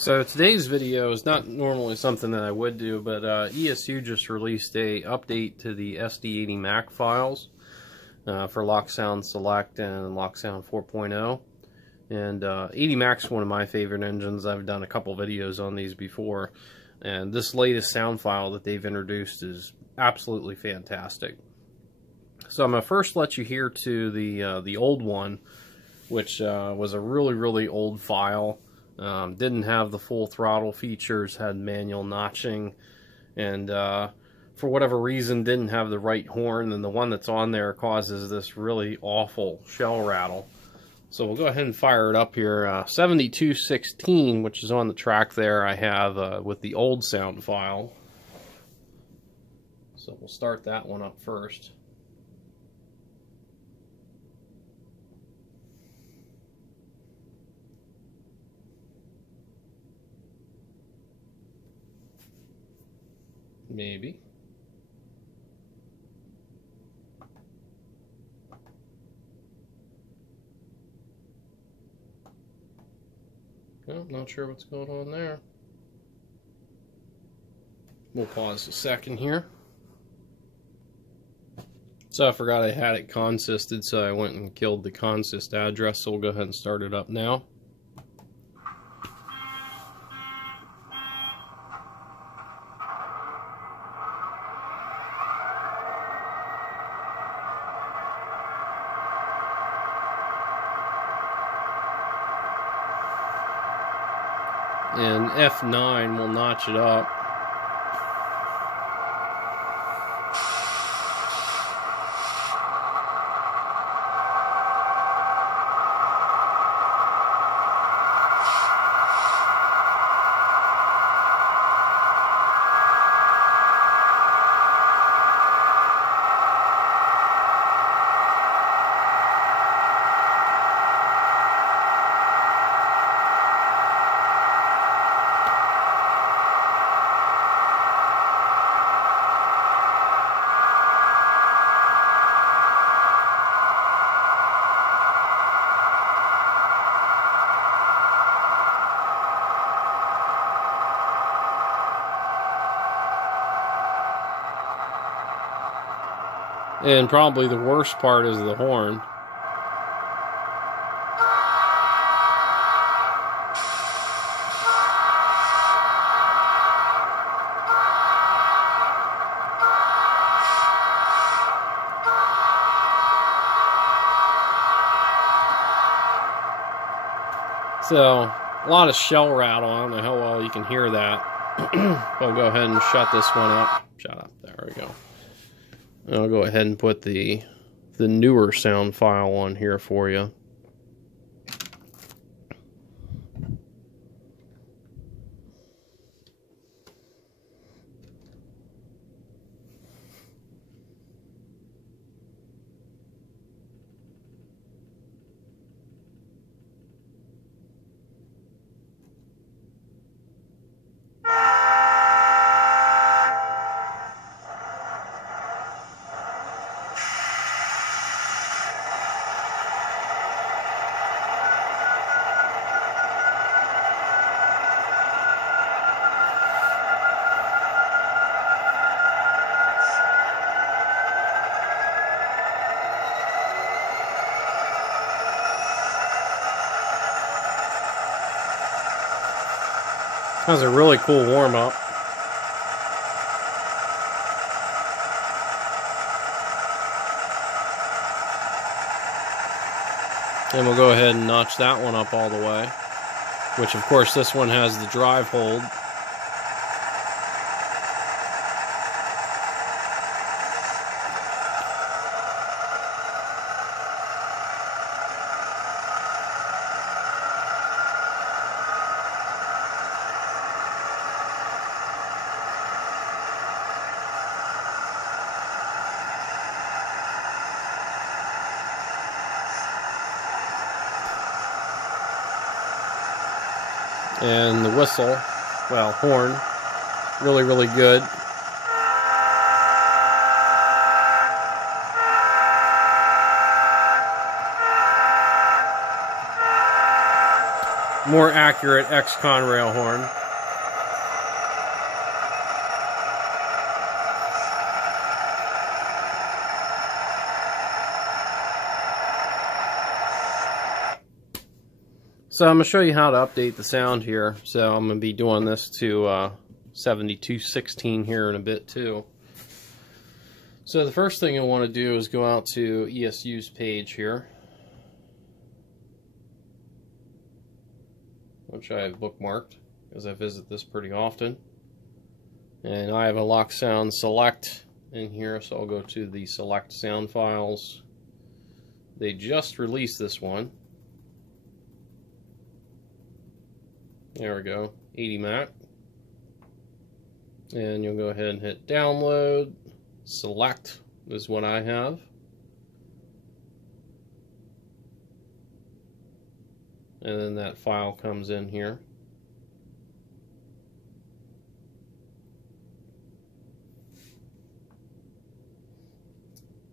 So today's video is not normally something that I would do, but ESU just released a update to the SD80MAC files for Loksound Select and Loksound 4.0. And 80MAC is one of my favorite engines. I've done a couple videos on these before, and this latest sound file that they've introduced is absolutely fantastic. So I'm gonna first let you hear to the old one, which was a really old file. Didn't have the full throttle features, had manual notching, and for whatever reason didn't have the right horn, and the one that's on there causes this really awful shell rattle. So we'll go ahead and fire it up here. 7216, which is on the track there, I have with the old sound file. So we'll start that one up first. Maybe. Oh, not sure what's going on there. We'll pause a second here. So I forgot I had it consisted, so I went and killed the consist address, so we'll go ahead and start it up now. And F9 will notch it up. And probably the worst part is the horn. So, a lot of shell rattle. I don't know how well you can hear that. I'll go ahead and shut this one up. Shut up. There we go. I'll go ahead and put the newer sound file on here for you. That was a really cool warm-up. And we'll go ahead and notch that one up all the way. Which, of course, this one has the drive hold. And the whistle, well, horn, really good. more accurate X-Conrail horn. So I'm going to show you how to update the sound here. So I'm going to be doing this to 7216 here in a bit too. So the first thing I want to do is go out to ESU's page here, which I have bookmarked because I visit this pretty often. And I have a Loksound Select in here, so I'll go to the Select sound files. They just released this one. There we go, 80MAC. And you'll go ahead and hit download. Select is what I have. And then that file comes in here.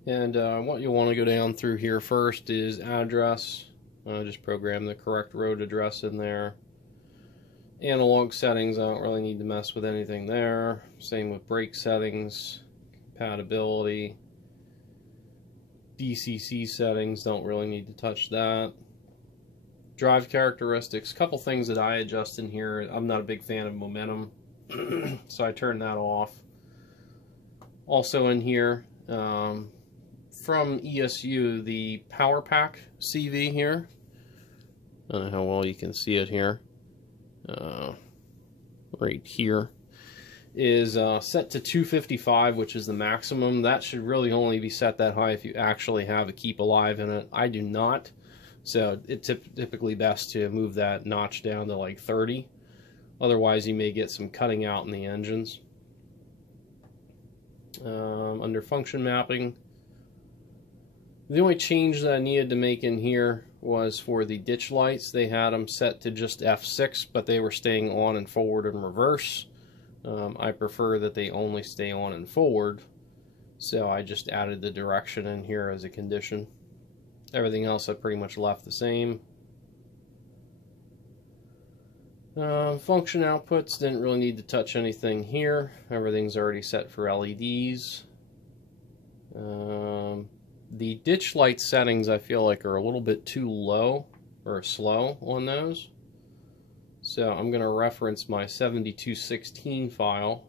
And what you'll want to go down through here first is address. Just program the correct road address in there. Analog settings, I don't really need to mess with anything there. Same with brake settings, compatibility. DCC settings, don't really need to touch that. Drive characteristics, couple things that I adjust in here. I'm not a big fan of momentum, so I turn that off. Also in here, from ESU, the Power Pack CV here. I don't know how well you can see it here. Right here is set to 255, which is the maximum. That should really only be set that high if you actually have a keep alive in it. I do not, so it's typically best to move that notch down to like 30. Otherwise you may get some cutting out in the engines. Under function mapping, the only change that I needed to make in here was for the ditch lights. They had them set to just F6, but they were staying on in forward and reverse. I prefer that they only stay on and forward, so I just added the direction in here as a condition. Everything else I pretty much left the same. Function outputs, didn't really need to touch anything here. Everything's already set for LEDs. The ditch light settings I feel like are a little bit too low or slow on those. So I'm going to reference my 7216 file.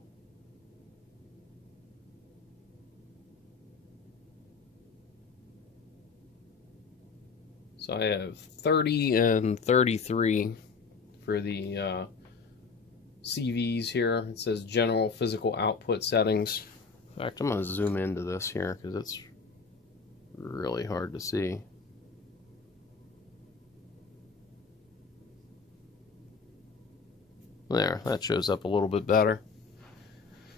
So I have 30 and 33 for the CVs here. It says general physical output settings. In fact, I'm going to zoom into this here because it's really hard to see. There, that shows up a little bit better.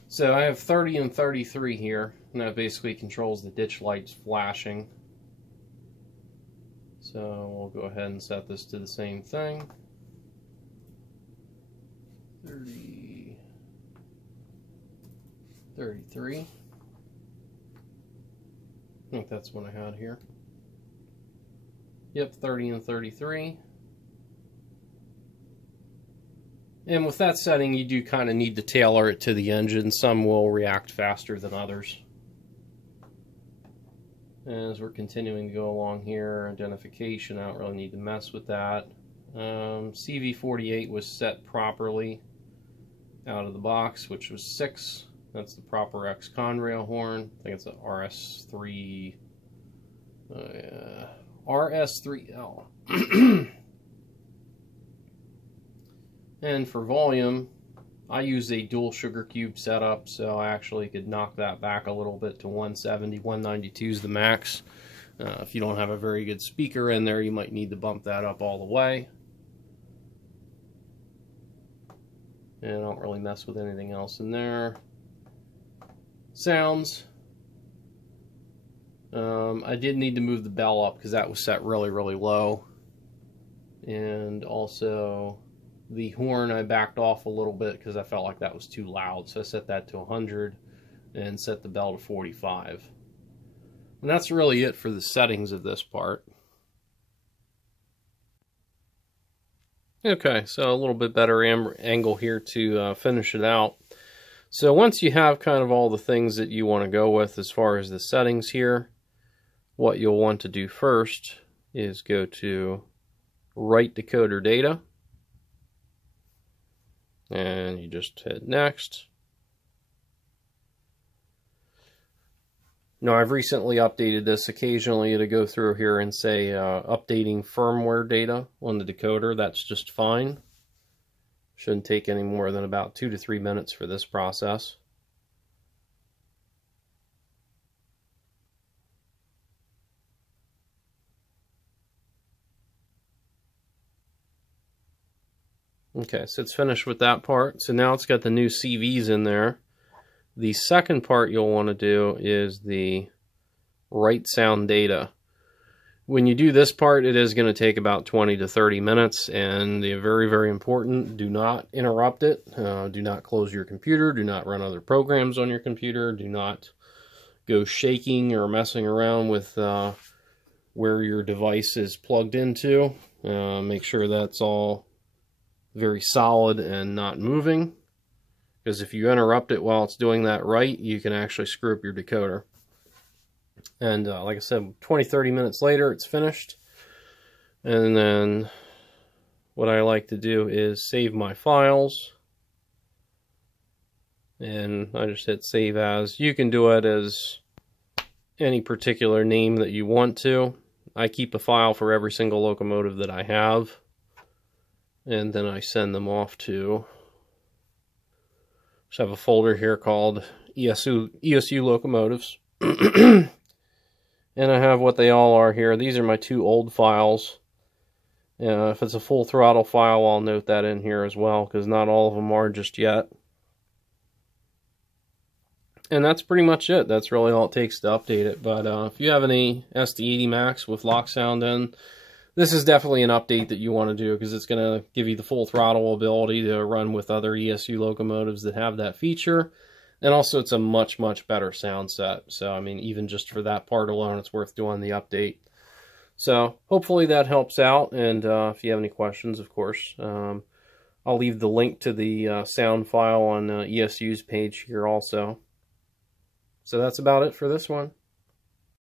So I have 30 and 33 here, and that basically controls the ditch lights flashing. So we'll go ahead and set this to the same thing. 30, 33. I think that's what I had here. Yep, 30 and 33. And with that setting, you do kind of need to tailor it to the engine. Some will react faster than others. As we're continuing to go along here, identification, I don't really need to mess with that. CV48 was set properly out of the box, which was 6. That's the proper X-Conrail horn. I think it's an RS3... RS3L. And for volume, I use a dual sugar cube setup, so I actually could knock that back a little bit to 170. 192 is the max. If you don't have a very good speaker in there, you might need to bump that up all the way. And I don't really mess with anything else in there. Sounds. I did need to move the bell up because that was set really, really low. And also the horn I backed off a little bit because I felt like that was too loud. So I set that to 100 and set the bell to 45. And that's really it for the settings of this part. Okay, so a little bit better angle here to finish it out. So once you have kind of all the things that you want to go with as far as the settings here, what you'll want to do first is go to Write Decoder Data, and you just hit Next. Now, I've recently updated this. Occasionally it'll go through here and say updating firmware data on the decoder. That's just fine. Shouldn't take any more than about 2 to 3 minutes for this process. Okay, so it's finished with that part. So now it's got the new CVs in there. The second part you'll want to do is the write sound data. When you do this part, it is going to take about 20 to 30 minutes, and they're very, very important. Do not interrupt it. Do not close your computer. Do not run other programs on your computer. Do not go shaking or messing around with where your device is plugged into. Make sure that's all very solid and not moving. Because if you interrupt it while it's doing that right, you can actually screw up your decoder. And like I said, 20-30 minutes later, it's finished. And then what I like to do is save my files. And I just hit Save As. You can do it as any particular name that you want to. I keep a file for every single locomotive that I have. And then I send them off to... I have a folder here called ESU locomotives. And I have what they all are here. These are my 2 old files. If it's a full throttle file, I'll note that in here as well, because not all of them are just yet. And that's pretty much it. That's really all it takes to update it. But if you have any SD80MACs with Loksound in, this is definitely an update that you want to do, because it's going to give you the full throttle ability to run with other ESU locomotives that have that feature. And also, it's a much, much better sound set. So, I mean, even just for that part alone, it's worth doing the update. So, hopefully that helps out. And if you have any questions, of course, I'll leave the link to the sound file on ESU's page here also. So that's about it for this one.